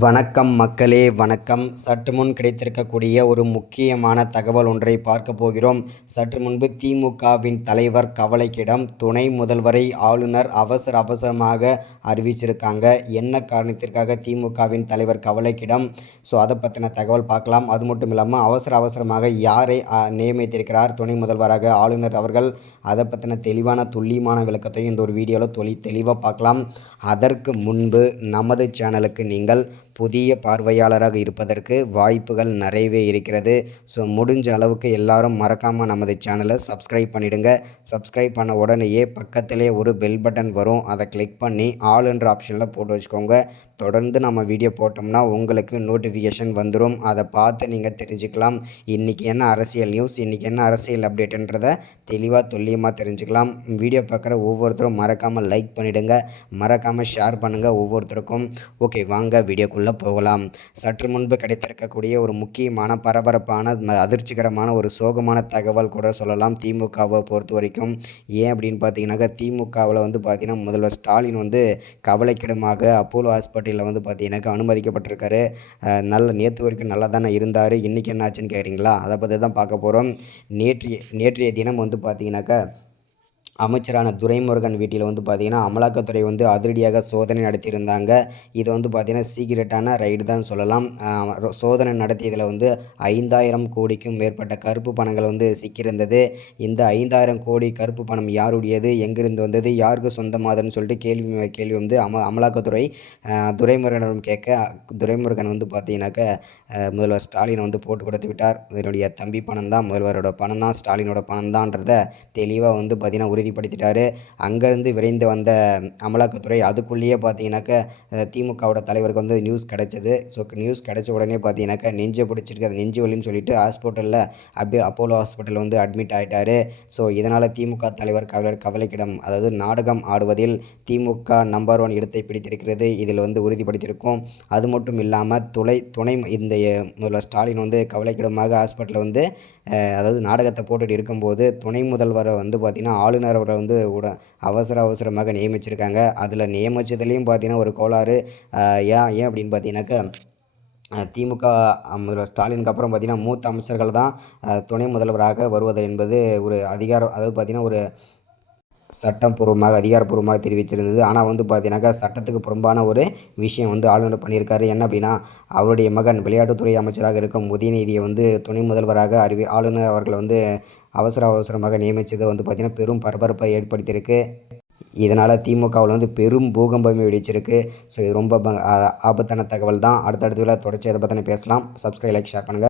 வணக்கம் மக்களே, வணக்கம். சற்று முன் கிடைத்திருக்கக்கூடிய ஒரு முக்கியமான தகவல் ஒன்றை பார்க்க போகிறோம். சற்று முன்பு திமுகவின் தலைவர் கவலைக்கிடம் துணை முதல்வரை ஆளுநர் அவசரமாக அறிவிச்சிருக்காங்க. என்ன காரணத்திற்காக திமுகவின் தலைவர் கவலைக்கிடம், அதை பற்றின தகவல் பார்க்கலாம். அது மட்டும் இல்லாமல் அவசரமாக யாரை நியமித்திருக்கிறார் துணை முதல்வராக ஆளுநர் அவர்கள், அதை பற்றின தெளிவான துல்லியமான விளக்கத்தையும் இந்த ஒரு வீடியோவில் தெளிவாக பார்க்கலாம். அதற்கு முன்பு நமது சேனலுக்கு நீங்கள் புதிய பார்வையாளராக இருப்பதற்கு வாய்ப்புகள் நிறையவே இருக்கிறது. முடிஞ்ச அளவுக்கு எல்லாரும் மறக்காமல் நமது சேனலை சப்ஸ்கிரைப் பண்ணிவிடுங்க. சப்ஸ்கிரைப் பண்ண உடனேயே பக்கத்திலே ஒரு பெல் பட்டன் வரும், அதை கிளிக் பண்ணி ஆல் என்ற ஆப்ஷனில் போட்டு வச்சுக்கோங்க. தொடர்ந்து நம்ம வீடியோ போட்டோம்னா உங்களுக்கு நோட்டிஃபிகேஷன் வந்துடும். அதை பார்த்து நீங்கள் தெரிஞ்சுக்கலாம். இன்றைக்கி என்ன அரசியல் நியூஸ், இன்றைக்கி என்ன அரசியல் அப்டேட்டுன்றதை தெளிவாக துல்லியமாக தெரிஞ்சுக்கலாம். வீடியோ பார்க்குற ஒவ்வொருத்தரும் மறக்காமல் லைக் பண்ணிவிடுங்க, மறக்காமல் ஷேர் பண்ணுங்கள் ஒவ்வொருத்தருக்கும். ஓகே, வாங்க வீடியோக்குள்ளே போகலாம். சற்று முன்பு கிடைத்திருக்கக்கூடிய ஒரு முக்கியமான பரபரப்பான அதிர்ச்சிகரமான ஒரு சோகமான தகவல் கூட சொல்லலாம் திமுகவை பொறுத்த வரைக்கும். ஏன் அப்படின்னு பார்த்தீங்கன்னாக்கா, திமுகவில் பார்த்தீங்கன்னா முதல்வர் ஸ்டாலின் கவலைக்கிடமாக அப்போலோ ஹாஸ்பிட்டலில் பார்த்தீங்கன்னாக்கா அனுமதிக்கப்பட்டிருக்காரு. நேற்று வரைக்கும் நல்லா தானே இருந்தார். இன்றைக்கி என்ன ஆச்சுன்னு கேட்குறீங்களா? அதை பற்றி தான் பார்க்க போகிறோம். நேற்றைய தினம் பார்த்தீங்கன்னாக்கா அமைச்சரான துரைமுருகன் வீட்டில் பார்த்திங்கன்னா அமலாக்கத்துறை அதிரடியாக சோதனை நடத்தியிருந்தாங்க. இது பார்த்திங்கன்னா சீக்ரெட்டான ரைடு தான் சொல்லலாம். சோதனை நடத்தியதில் 5,000 கோடிக்கும் மேற்பட்ட கருப்பு பணங்கள் சிக்கியிருந்தது. இந்த 5,000 கோடி கருப்பு பணம் யாருடையது, எங்கிருந்து வந்தது, யாருக்கு சொந்தமாதுன்னு சொல்லிட்டு கேள்வி அமலாக்கத்துறை துரைமுருகனிடம் கேட்க, துரைமுருகன் பார்த்திங்கனாக்கா முதல்வர் ஸ்டாலினை போட்டு கொடுத்து விட்டார். இதனுடைய தம்பி பணம் தான், முதல்வரோட பணம் தான், ஸ்டாலினோட பணம் தான்றதை தெளிவாக பார்த்திங்கன்னா உறுதிப்படுத்திட்டார். அங்கேருந்து விரைந்து வந்த அமலாக்கத்துறை அதுக்குள்ளேயே பார்த்தீங்கன்னாக்கா திமுகவோட தலைவருக்கு நியூஸ் கிடச்சிது. நியூஸ் கிடச்ச உடனே பார்த்தீங்கன்னாக்கா நெஞ்சை பிடிச்சிருக்கு, அது நெஞ்சு வலின்னு சொல்லிட்டு ஹாஸ்பிட்டலில் அப்படியே அப்போலோ ஹாஸ்பிட்டலில் அட்மிட் ஆகிட்டார். இதனால் திமுக தலைவர் கவலைக்கிடம், அதாவது நாடகம் ஆடுவதில் திமுக நம்பர் 1 இடத்தை பிடித்திருக்கிறது. இதில் உறுதிப்படுத்தியிருக்கோம். அது மட்டும் இல்லாமல் துணை இந்த முதல்வர் ஸ்டாலின் கவலைக்கிடமாக ஹாஸ்பிட்டலில் அதாவது நாடகத்தை போட்டுட்டு இருக்கும்போது துணை முதல்வரை பார்த்திங்கன்னா ஆளுநர் அவரை அவசரமாக நியமிச்சிருக்காங்க. அதில் நியமித்ததுலேயும் பார்த்திங்கன்னா ஒரு கோளாறு. ஏன் அப்படின்னு பார்த்தீங்கன்னாக்கா, திமுக முதல்வர் ஸ்டாலினுக்கு அப்புறம் பார்த்திங்கன்னா மூத்த அமைச்சர்கள் தான் துணை முதல்வராக வருவது என்பது ஒரு அதிகாரம், அதாவது பார்த்திங்கன்னா ஒரு அதிகாரப்பூர்வமாக தெரிவிச்சிருந்தது. ஆனால் பார்த்தீங்கன்னாக்கா சட்டத்துக்கு புறம்பான ஒரு விஷயம் ஆளுநர் பண்ணியிருக்காரு. என்ன அப்படின்னா, அவருடைய மகன் விளையாட்டுத்துறை அமைச்சராக இருக்கும் உதயநிதியை துணை முதல்வராக ஆளுநர் அவர்கள் அவசரமாக நியமித்தது பார்த்திங்கன்னா பெரும் பரபரப்பை ஏற்படுத்தியிருக்கு. இதனால் திமுகவில் பெரும் பூகம்பமே வெடிச்சிருக்கு. இது ரொம்ப ஆபத்தான தகவல் தான். அடுத்தடுத்து தொடர்ச்சி அதை பற்றின பேசலாம். சப்ஸ்கிரைப், லைக், ஷேர் பண்ணுங்கள்.